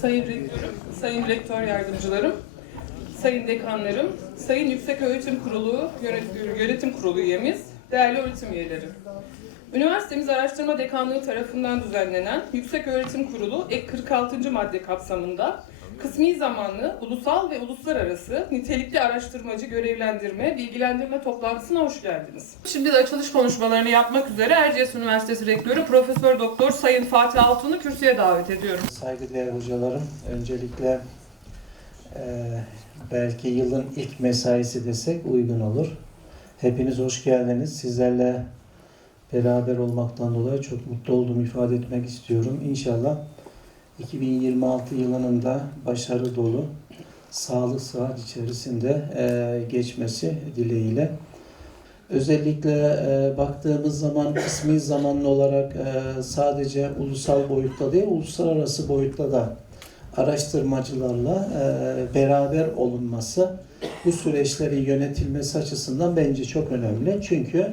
Sayın Rektörüm, Sayın Rektör Yardımcılarım, Sayın Dekanlarım, Sayın Yüksek Öğretim Kurulu Yönet- Yönetim Kurulu üyemiz, değerli öğretim üyeleri. Üniversitemiz Araştırma Dekanlığı tarafından düzenlenen Yüksek Öğretim Kurulu ek 46. madde kapsamında kısmi zamanlı, ulusal ve uluslararası nitelikli araştırmacı görevlendirme, bilgilendirme toplantısına hoş geldiniz. Şimdi de açılış konuşmalarını yapmak üzere Erciyes Üniversitesi Rektörü Profesör Doktor Sayın Fatih Altun'u kürsüye davet ediyorum. Saygıdeğer hocalarım, öncelikle eee, belki yılın ilk mesaisi desek uygun olur. Hepiniz hoş geldiniz. Sizlerle beraber olmaktan dolayı çok mutlu olduğumu ifade etmek istiyorum. İnşallah 2026 yılının da başarı dolu, sağlık sıhhat içerisinde eee, geçmesi dileğiyle. Özellikle e, baktığımız zaman kısmi zamanlı olarak e, sadece ulusal boyutta değil, uluslararası boyutta da araştırmacılarla e, beraber olunması bu süreçlerin yönetilmesi açısından bence çok önemli. Çünkü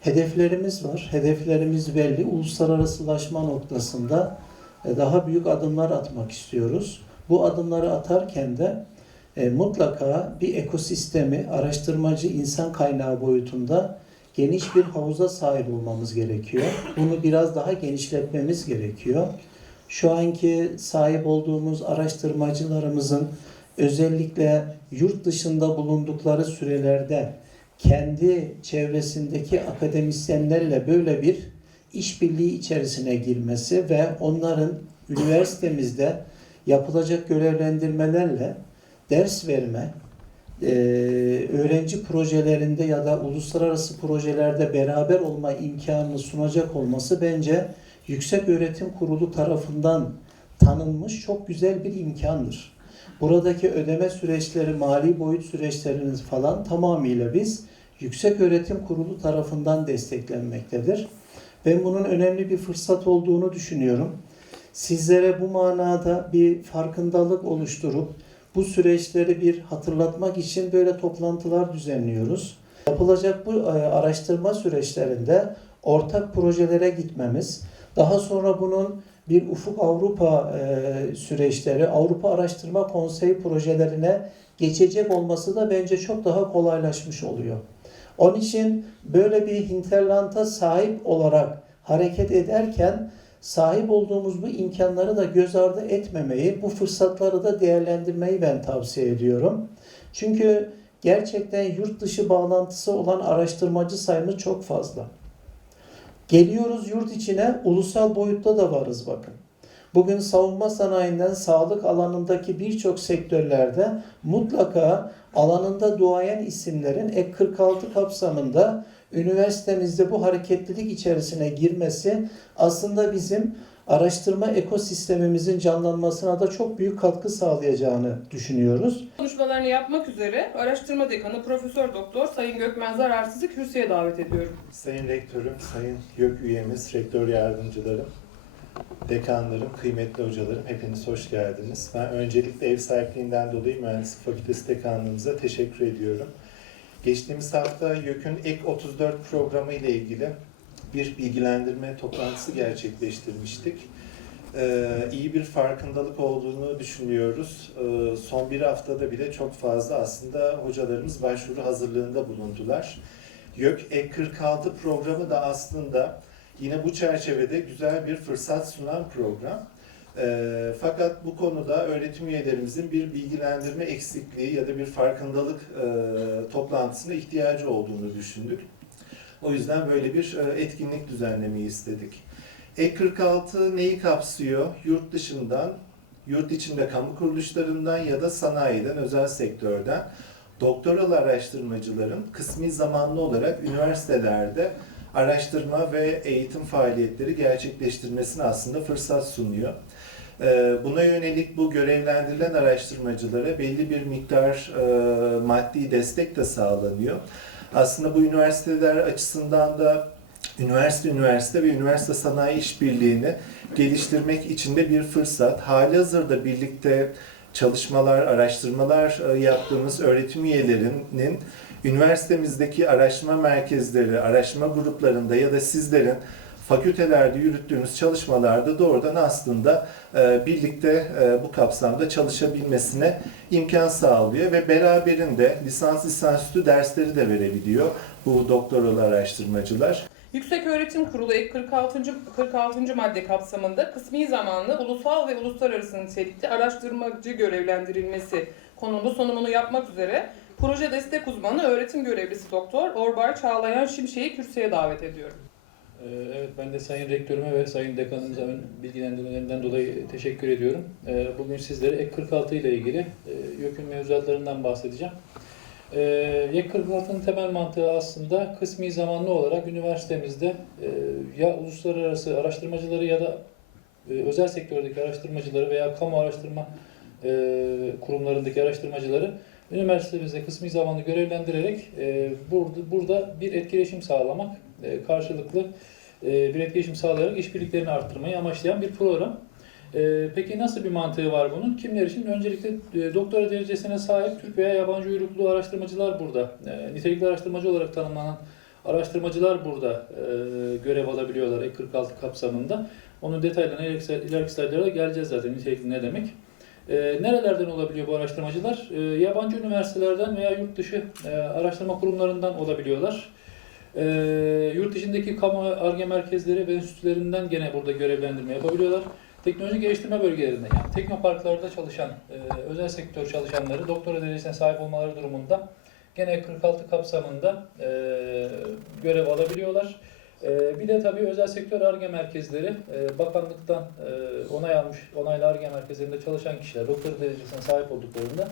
hedeflerimiz var. Hedeflerimiz belli. Uluslararasılaşma noktasında e, daha büyük adımlar atmak istiyoruz. Bu adımları atarken de e, mutlaka bir ekosistemi, araştırmacı insan kaynağı boyutunda geniş bir havuza sahip olmamız gerekiyor. Bunu biraz daha genişletmemiz gerekiyor. Şu anki sahip olduğumuz araştırmacılarımızın özellikle yurt dışında bulundukları sürelerde kendi çevresindeki akademisyenlerle böyle bir işbirliği içerisine girmesi ve onların üniversitemizde yapılacak görevlendirmelerle ders verme, e, öğrenci projelerinde ya da uluslararası projelerde beraber olma imkanını sunacak olması bence Yüksek Öğretim Kurulu tarafından tanınmış çok güzel bir imkandır. Buradaki ödeme süreçleri, mali boyut süreçlerinin falan tamamıyla biz Yüksek Öğretim Kurulu tarafından desteklenmektedir. Ben bunun önemli bir fırsat olduğunu düşünüyorum. Sizlere bu manada bir farkındalık oluşturup bu süreçleri bir hatırlatmak için böyle toplantılar düzenliyoruz. Yapılacak bu e, araştırma süreçlerinde ortak projelere gitmemiz, daha sonra bunun bir Ufuk Avrupa e, süreçleri, Avrupa Araştırma Konseyi projelerine geçecek olması da bence çok daha kolaylaşmış oluyor. Onun için böyle bir hinterlanta sahip olarak hareket ederken sahip olduğumuz bu imkanları da göz ardı etmemeyi, bu fırsatları da değerlendirmeyi ben tavsiye ediyorum. Çünkü gerçekten yurt dışı bağlantısı olan araştırmacı sayımız çok fazla. Geliyoruz yurt içine, ulusal boyutta da varız bakın. Bugün savunma sanayinden sağlık alanındaki birçok sektörlerde mutlaka alanında duayen isimlerin ek 46 kapsamında üniversitemizde bu hareketlilik içerisine girmesi aslında bizim araştırma ekosistemimizin canlanmasına da çok büyük katkı sağlayacağını düşünüyoruz. Konuşmalarını yapmak üzere Araştırma Dekanı Profesör Doktor Sayın Gökmen Zararsız'ı kürsüye davet ediyorum. Sayın Rektörüm, Sayın YÖK üyemiz, Rektör Yardımcılarım, dekanlarım, kıymetli hocalarım hepiniz hoş geldiniz. Ben öncelikle ev sahipliğinden dolayı Mühendislik Fakültesi Dekanlığımıza teşekkür ediyorum. Geçtiğimiz hafta YÖK'ün Ek 34 programı ile ilgili bir bilgilendirme toplantısı gerçekleştirmiştik. Ee, iyi bir farkındalık olduğunu düşünüyoruz. Ee, son bir haftada bile çok fazla aslında hocalarımız başvuru hazırlığında bulundular. YÖK Ek 46 programı da aslında yine bu çerçevede güzel bir fırsat sunan program. Ee, fakat bu konuda öğretim üyelerimizin bir bilgilendirme eksikliği ya da bir farkındalık e, toplantısına ihtiyacı olduğunu düşündük. O yüzden böyle bir e, etkinlik düzenlemeyi istedik. Ek 46 neyi kapsıyor? Yurt dışından, yurt içinde kamu kuruluşlarından ya da sanayiden, özel sektörden doktoralı araştırmacıların kısmi zamanlı olarak üniversitelerde araştırma ve eğitim faaliyetleri gerçekleştirmesine aslında fırsat sunuyor. Ee, Buna yönelik bu görevlendirilen araştırmacılara belli bir miktar e, maddi destek de sağlanıyor. Aslında bu üniversiteler açısından da üniversite üniversite ve üniversite sanayi işbirliğini geliştirmek için de bir fırsat. Halihazırda birlikte çalışmalar, araştırmalar e, yaptığımız öğretim üyelerinin üniversitemizdeki araştırma merkezleri, araştırma gruplarında ya da sizlerin fakültelerde yürüttüğünüz çalışmalarda doğrudan aslında e, birlikte e, bu kapsamda çalışabilmesine imkan sağlıyor ve beraberinde lisans lisansüstü dersleri de verebiliyor bu doktoralı araştırmacılar. Yüksek Öğretim Kurulu ek 46. 46. madde kapsamında kısmi zamanlı ulusal ve uluslararası nitelikli araştırmacı görevlendirilmesi konulu sunumunu yapmak üzere proje destek uzmanı öğretim görevlisi doktor Orbay Çağlayan Şimşek'i kürsüye davet ediyorum. Ee, Evet, ben de Sayın Rektörüme ve Sayın Dekanımıza bilgilendirmelerinden dolayı teşekkür ediyorum. Ee, Bugün sizlere Ek 46 ile ilgili e, YÖK'ün mevzuatlarından bahsedeceğim. Ee, Ek 46'nın temel mantığı aslında kısmi zamanlı olarak üniversitemizde e, ya uluslararası araştırmacıları ya da e, özel sektördeki araştırmacıları veya kamu araştırma e, kurumlarındaki araştırmacıları üniversitemizde kısmi zamanlı görevlendirerek e, burada, burada bir etkileşim sağlamak, e, karşılıklı e, bir etkileşim sağlayarak işbirliklerini arttırmayı amaçlayan bir program. E, Peki nasıl bir mantığı var bunun? Kimler için? Öncelikle e, doktora derecesine sahip Türk veya yabancı uyruklu araştırmacılar burada. E, Nitelikli araştırmacı olarak tanımlanan araştırmacılar burada e, görev alabiliyorlar Ek 46 kapsamında. Onun detaylarına ileriki ileriki slaytlarda geleceğiz zaten nitelikli ne demek. E, nerelerden olabiliyor bu araştırmacılar? E, yabancı üniversitelerden veya yurt dışı e, araştırma kurumlarından olabiliyorlar. E, yurt dışındaki kamu arge merkezleri ve enstitülerinden gene burada görevlendirme yapabiliyorlar. Teknoloji geliştirme bölgelerinde yani teknoparklarda çalışan e, özel sektör çalışanları doktora derecesine sahip olmaları durumunda gene 46 kapsamında e, görev alabiliyorlar. E, bir de tabii özel sektör ARGE merkezleri e, bakanlıktan e, onay almış, onaylı ARGE merkezlerinde çalışan kişiler doktora derecesine sahip olduklarında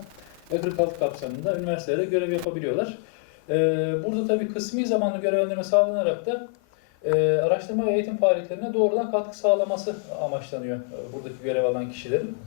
ve 46 kapsamında üniversitelerde görev yapabiliyorlar. E, burada tabii kısmi zamanlı görevlendirme sağlanarak da e, araştırma ve eğitim faaliyetlerine doğrudan katkı sağlaması amaçlanıyor buradaki görev alan kişilerin.